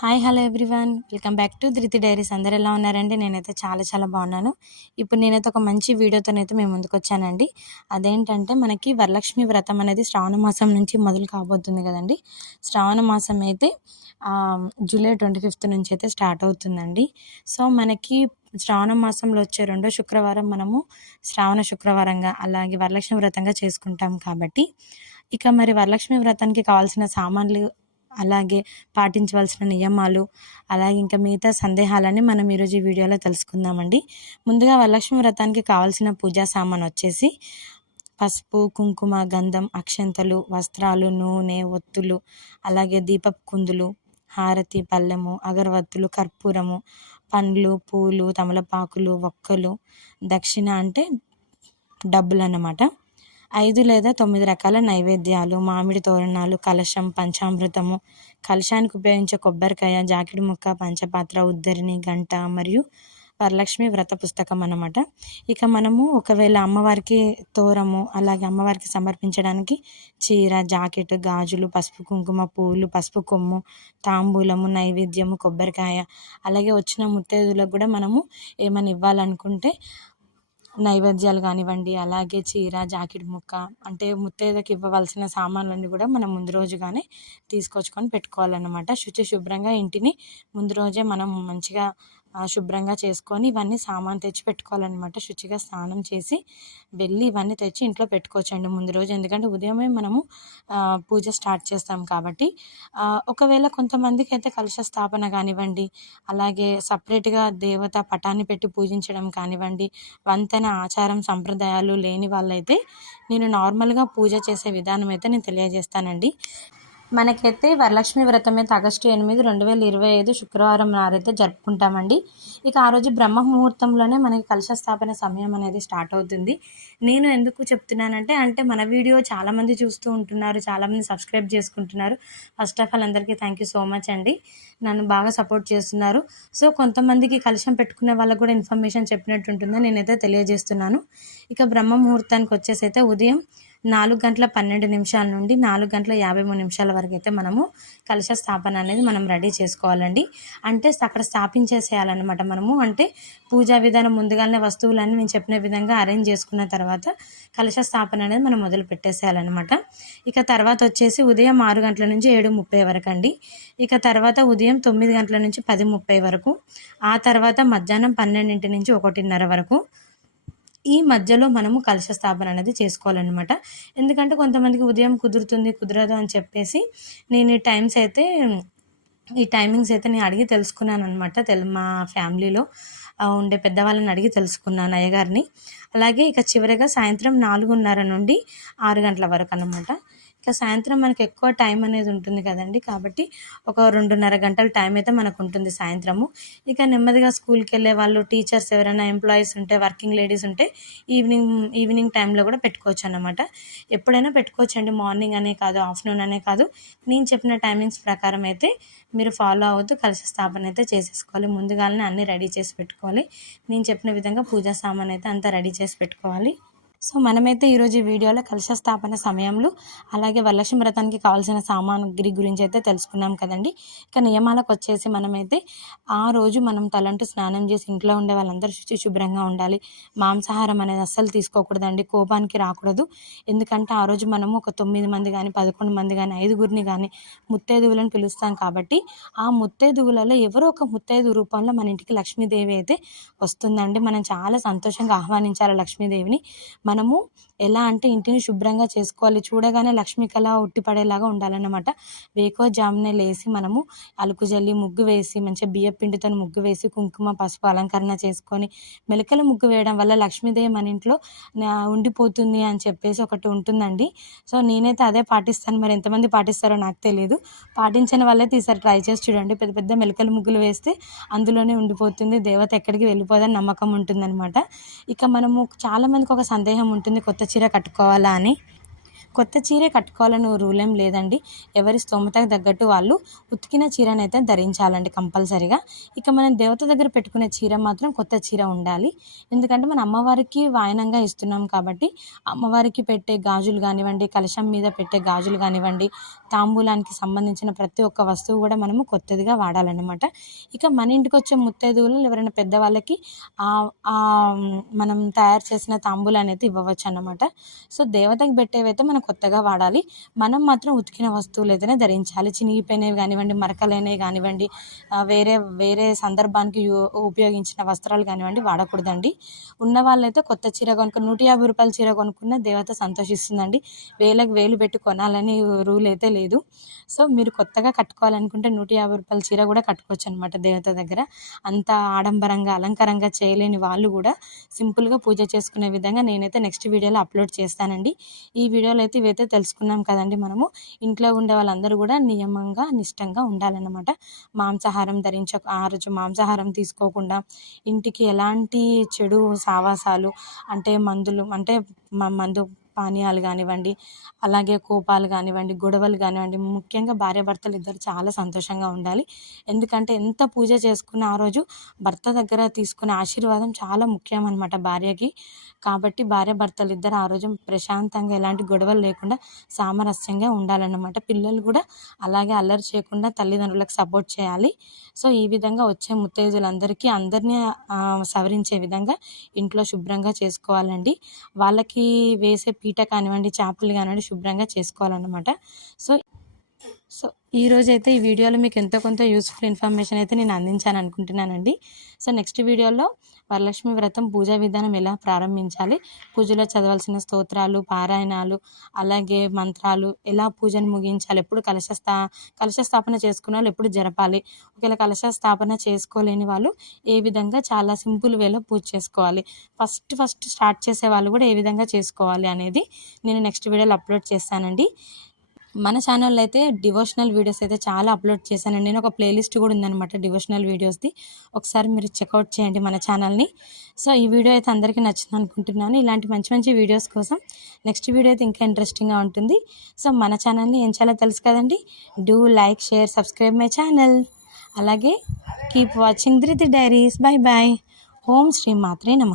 Hi hello everyone. Welcome back to Dhruti diaries. అందరు ఎలా ఉన్నారండి? నేనైతే చాలా చాలా బాగున్నాను. ఇప్పుడు నేనైతే ఒక మంచి వీడియోతోనైతే మేము ముందుకు వచ్చానండి. అదేంటంటే మనకి వరలక్ష్మి వ్రతం అనేది శ్రావణ మాసం నుంచి మొదలు కాబోతుంది కదండి. శ్రావణ మాసం అయితే జూలై ట్వంటీ ఫిఫ్త్ నుంచి అయితే స్టార్ట్ అవుతుందండి. సో మనకి శ్రావణ మాసంలో వచ్చే రెండో శుక్రవారం మనము శ్రావణ శుక్రవారంగా అలాగే వరలక్ష్మి వ్రతంగా చేసుకుంటాం కాబట్టి ఇక మరి వరలక్ష్మి వ్రతానికి కావాల్సిన సామాన్లు అలాగే పాటించవలసిన నియమాలు అలాగే ఇంకా మిగతా సందేహాలని మనం ఈరోజు ఈ వీడియోలో తెలుసుకుందామండి. ముందుగా వరలక్ష్మి వ్రతానికి కావాల్సిన పూజా సామాన్ వచ్చేసి పసుపు కుంకుమ గంధం అక్షంతలు వస్త్రాలు నూనె ఒత్తులు అలాగే దీపపు కుందులు హారతి పళ్ళెము అగరవత్తులు కర్పూరము పండ్లు పూలు తమలపాకులు ఒక్కలు దక్షిణ అంటే డబ్బులు అన్నమాట. ఐదు లేదా తొమ్మిది రకాల నైవేద్యాలు మామిడి తోరణాలు కలశం పంచామృతము కలశానికి ఉపయోగించే కొబ్బరికాయ జాకెట్ ముక్క పంచపాత్ర ఉద్దరిని గంట మరియు వరలక్ష్మి వ్రత పుస్తకం అన్నమాట. ఇక మనము ఒకవేళ అమ్మవారికి తోరము అలాగే అమ్మవారికి సమర్పించడానికి చీర జాకెట్ గాజులు పసుపు కుంకుమ పూలు పసుపు కొమ్ము తాంబూలము నైవేద్యము కొబ్బరికాయ అలాగే వచ్చిన ముత్తైదులకు కూడా మనము ఏమైనా ఇవ్వాలనుకుంటే నైవేద్యాలు కానివ్వండి అలాగే చీర జాకెట్ ముక్క అంటే ముత్తైదకి ఇవ్వవలసిన సామాన్లన్నీ కూడా మనం ముందు రోజుగానే తీసుకొచ్చుకొని పెట్టుకోవాలన్నమాట. శుచి శుభ్రంగా ఇంటిని ముందు రోజే మనం మంచిగా శుభ్రంగా చేసుకొని ఇవన్నీ సామాన్ తెచ్చి పెట్టుకోవాలన్నమాట. శుచిగా స్నానం చేసి వెళ్ళి ఇవన్నీ తెచ్చి ఇంట్లో పెట్టుకోవచ్చండి ముందు రోజు. ఎందుకంటే ఉదయమే మనము పూజ స్టార్ట్ చేస్తాం కాబట్టి. ఒకవేళ కొంతమందికి అయితే కలుష స్థాపన కానివ్వండి అలాగే సపరేట్గా దేవత పటాన్ని పెట్టి పూజించడం కానివ్వండి వంతెన ఆచారం సంప్రదాయాలు లేని వాళ్ళైతే నేను నార్మల్గా పూజ చేసే విధానం అయితే నేను తెలియజేస్తానండి. మనకైతే వరలక్ష్మి వ్రతం అయితే ఆగస్టు ఎనిమిది రెండు వేల ఇరవై ఐదు శుక్రవారం నారైతే జరుపుకుంటామండి. ఇక ఆ రోజు బ్రహ్మ ముహూర్తంలోనే మనకి కలశ స్థాపన సమయం అనేది స్టార్ట్ అవుతుంది. నేను ఎందుకు చెప్తున్నానంటే అంటే మన వీడియో చాలామంది చూస్తూ ఉంటున్నారు చాలామంది సబ్స్క్రైబ్ చేసుకుంటున్నారు. ఫస్ట్ ఆఫ్ ఆల్ అందరికీ థ్యాంక్ యూ సో మచ్ అండి. నన్ను బాగా సపోర్ట్ చేస్తున్నారు. సో కొంతమందికి కలశం పెట్టుకునే వాళ్ళకు కూడా ఇన్ఫర్మేషన్ చెప్పినట్టు ఉంటుందని నేనైతే తెలియజేస్తున్నాను. ఇక బ్రహ్మ ముహూర్తానికి వచ్చేసి అయితే ఉదయం నాలుగు గంటల పన్నెండు నిమిషాల నుండి నాలుగు గంటల యాభై మూడు నిమిషాల వరకు అయితే మనము కలశ స్థాపన అనేది మనం రెడీ చేసుకోవాలండి. అంటే అక్కడ స్థాపించేసేయాలన్నమాట మనము. అంటే పూజా విధానం ముందుగానే వస్తువులన్నీ నేను చెప్పిన విధంగా అరేంజ్ చేసుకున్న తర్వాత కలశ స్థాపన అనేది మనం మొదలు పెట్టేసేయాలన్నమాట. ఇక తర్వాత వచ్చేసి ఉదయం ఆరు గంటల నుంచి ఏడు ముప్పై వరకు అండి. ఇక తర్వాత ఉదయం తొమ్మిది గంటల నుంచి పది ముప్పై వరకు. ఆ తర్వాత మధ్యాహ్నం పన్నెండింటి నుంచి ఒకటిన్నర వరకు. ఈ మధ్యలో మనము కలశ స్థాపన అనేది చేసుకోవాలన్నమాట. ఎందుకంటే కొంతమందికి ఉదయం కుదురుతుంది కుదరదు అని చెప్పేసి నేను ఈ టైమ్స్ అయితే ఈ టైమింగ్స్ అయితే నేను అడిగి తెలుసుకున్నాను అనమాట తెలు మా ఫ్యామిలీలో. ఉండే పెద్దవాళ్ళని అడిగి తెలుసుకున్నాను అయ్యగారిని. అలాగే ఇక చివరిగా సాయంత్రం నాలుగున్నర నుండి ఆరు గంటల వరకు అన్నమాట. ఇంకా సాయంత్రం మనకి ఎక్కువ టైం అనేది ఉంటుంది కదండి. కాబట్టి ఒక రెండున్నర గంటల టైం అయితే మనకు ఉంటుంది సాయంత్రము. ఇక నెమ్మదిగా స్కూల్కి వెళ్ళే వాళ్ళు టీచర్స్ ఎవరైనా ఎంప్లాయీస్ ఉంటే వర్కింగ్ లేడీస్ ఉంటే ఈవినింగ్ ఈవినింగ్ టైంలో కూడా పెట్టుకోవచ్చు అన్నమాట. ఎప్పుడైనా పెట్టుకోవచ్చు అండి మార్నింగ్ అనే కాదు ఆఫ్టర్నూన్ అనే కాదు. నేను చెప్పిన టైమింగ్స్ ప్రకారం అయితే మీరు ఫాలో అవుతూ కలిసి స్థాపన అయితే చేసేసుకోవాలి. ముందుగానే అన్నీ రెడీ చేసి పెట్టుకోవాలి. నేను చెప్పిన విధంగా పూజా సామాన్ అయితే అంతా రెడీ చేసి పెట్టుకోవాలి. సో మనమైతే ఈరోజు ఈ వీడియోలో కలశ స్థాపన సమయంలో అలాగే వరలక్ష్మి వ్రతానికి కావాల్సిన సామాగ్రి గురించి అయితే తెలుసుకున్నాం కదండి. ఇక నియమాలకు వచ్చేసి మనమైతే ఆ రోజు మనం తలంటు స్నానం చేసి ఇంట్లో ఉండే వాళ్ళందరూ శుచి శుభ్రంగా ఉండాలి. మాంసాహారం అనేది అస్సలు తీసుకోకూడదండి. కోపానికి రాకూడదు. ఎందుకంటే ఆ రోజు మనము ఒక తొమ్మిది మంది కానీ పదకొండు మంది కానీ ఐదుగురిని కానీ ముత్తైదువులను పిలుస్తాం కాబట్టి ఆ ముత్తైదువులలో ఎవరో ఒక ముత్తైదు రూపంలో మన ఇంటికి లక్ష్మీదేవి అయితే వస్తుందండి. మనం చాలా సంతోషంగా ఆహ్వానించాలి లక్ష్మీదేవిని. మనము ఎలా అంటే ఇంటిని శుభ్రంగా చేసుకోవాలి. చూడగానే లక్ష్మీకళ ఉట్టిపడేలాగా ఉండాలన్నమాట. వేకోజామునే లేసి మనము అలుకు జల్లి ముగ్గు వేసి మంచిగా బియ్య పిండితో ముగ్గు వేసి కుంకుమ పసుపు అలంకరణ చేసుకొని మెలకల ముగ్గు వేయడం వల్ల లక్ష్మీదేవి మన ఇంట్లో ఉండిపోతుంది అని చెప్పేసి ఒకటి ఉంటుందండి. సో నేనైతే అదే పాటిస్తాను. మరి ఎంతమంది పాటిస్తారో నాకు తెలియదు పాటించిన వాళ్ళైతే ఈసారి ట్రై చేసి చూడండి. పెద్ద పెద్ద మెలకల ముగ్గులు వేస్తే అందులోనే ఉండిపోతుంది. దేవత ఎక్కడికి వెళ్ళిపోదని నమ్మకం ఉంటుందన్నమాట. ఇక మనము చాలామందికి ఒక సందేహం ఉంటుంది. కొత్త చీర కట్టుకోవాలా అని కొత్త చీరే కట్టుకోవాలని రూల్ ఏం లేదండి. ఎవరి స్తోమతకు తగ్గట్టు వాళ్ళు ఉతికిన చీరనైతే అయితే ధరించాలండి కంపల్సరిగా. ఇక మనం దేవత దగ్గర పెట్టుకునే చీర మాత్రం కొత్త చీర ఉండాలి. ఎందుకంటే మన అమ్మవారికి వాయనంగా ఇస్తున్నాం కాబట్టి అమ్మవారికి పెట్టే గాజులు కానివ్వండి కలశం మీద పెట్టే గాజులు కానివ్వండి తాంబూలానికి సంబంధించిన ప్రతి ఒక్క వస్తువు కూడా మనము కొత్తదిగా వాడాలన్నమాట. ఇక మన ఇంటికి వచ్చే ముత్తైదువులు ఎవరైనా పెద్దవాళ్ళకి మనం తయారు చేసిన తాంబూలాన్ని అయితే ఇవ్వవచ్చు అన్నమాట సో దేవతకి పెట్టేవైతే మనం కొత్తగా వాడాలి. మనం మాత్రం ఉతికిన వస్తువులు ఏదైనా ధరించాలి. చినిగిపోయినవి కానివ్వండి మరకలైనవి కానివ్వండి వేరే వేరే సందర్భానికి ఉపయోగించిన వస్త్రాలు కానివ్వండి వాడకూడదండి. ఉన్న వాళ్ళైతే కొత్త చీర కొనుక్కొని నూట యాభై రూపాయల చీర కొనుక్కున్న దేవత సంతోషిస్తుందండి. వేలకు వేలు పెట్టి కొనాలని రూల్ అయితే లేదు. సో మీరు కొత్తగా కట్టుకోవాలనుకుంటే నూట యాభై రూపాయల చీర కూడా కట్టుకోవచ్చు అనమాట దేవత దగ్గర. అంత ఆడంబరంగా అలంకారంగా చేయలేని వాళ్ళు కూడా సింపుల్గా పూజ చేసుకునే విధంగా నేనైతే నెక్స్ట్ వీడియోలో అప్లోడ్ చేస్తానండి. ఈ వీడియోలో అయితే ఇవైతే తెలుసుకున్నాం కదండి మనము. ఇంట్లో ఉండే వాళ్ళందరూ కూడా నియమంగా నిష్టంగా ఉండాలన్నమాట. మాంసాహారం ధరించ ఆ రోజు మాంసాహారం తీసుకోకుండా ఇంటికి ఎలాంటి చెడు సావాసాలు అంటే మందులు అంటే మందు పానీయాలు కానివ్వండి అలాగే కోపాలు కానివ్వండి గొడవలు కానివ్వండి ముఖ్యంగా భార్యాభర్తలు ఇద్దరు చాలా సంతోషంగా ఉండాలి. ఎందుకంటే ఎంత పూజ చేసుకున్న ఆ రోజు భర్త దగ్గర తీసుకునే ఆశీర్వాదం చాలా ముఖ్యం అనమాట భార్యకి. కాబట్టి భార్యాభర్తలు ఇద్దరు ఆ రోజు ప్రశాంతంగా ఎలాంటి గొడవలు లేకుండా సామరస్యంగా ఉండాలన్నమాట. పిల్లలు కూడా అలాగే అల్లరి చేయకుండా తల్లిదండ్రులకు సపోర్ట్ చేయాలి. సో ఈ విధంగా వచ్చే ముత్తైదులందరికీ అందరినీ సవరించే విధంగా ఇంట్లో శుభ్రంగా చేసుకోవాలండి. వాళ్ళకి వేసే పీట కానివ్వండి చేపలు కానివ్వండి శుభ్రంగా చేసుకోవాలన్నమాట. సో సో ఈరోజు అయితే ఈ వీడియోలో మీకు ఎంతో కొంత యూస్ఫుల్ ఇన్ఫర్మేషన్ అయితే నేను అందించాను అనుకుంటున్నానండి సో నెక్స్ట్ వీడియోలో వరలక్ష్మి వ్రతం పూజా విధానం ఎలా ప్రారంభించాలి? పూజలో చదవాల్సిన స్తోత్రాలు పారాయణాలు అలాగే మంత్రాలు ఎలా పూజను ముగించాలి? ఎప్పుడు కలశ స్థా కలశ స్థాపన చేసుకున్న వాళ్ళు ఎప్పుడు జరపాలి? ఒకవేళ కలశ స్థాపన చేసుకోలేని వాళ్ళు ఏ విధంగా చాలా సింపుల్ వేలో పూజ చేసుకోవాలి? ఫస్ట్ ఫస్ట్ స్టార్ట్ చేసే వాళ్ళు కూడా ఏ విధంగా చేసుకోవాలి అనేది నేను నెక్స్ట్ వీడియోలో అప్లోడ్ చేస్తానండి. మన ఛానల్లో అయితే డివోషనల్ వీడియోస్ అయితే చాలా అప్లోడ్ చేశాను. నేను ఒక ప్లేలిస్ట్ కూడా ఉందన్నమాట డివోషనల్ వీడియోస్ది ఒకసారి మీరు చెక్అవుట్ చేయండి మన ఛానల్ని సో ఈ వీడియో అయితే అందరికీ నచ్చింది అనుకుంటున్నాను. ఇలాంటి మంచి మంచి వీడియోస్ కోసం నెక్స్ట్ వీడియో అయితే ఇంకా ఇంట్రెస్టింగ్గా ఉంటుంది. సో మన ఛానల్ని ఏం చాలా తెలుసు కదండి? Do like share subscribe my channel అలాగే keep watching Dhruti diaries bye bye ఓం శ్రీ మాత్రే నమ.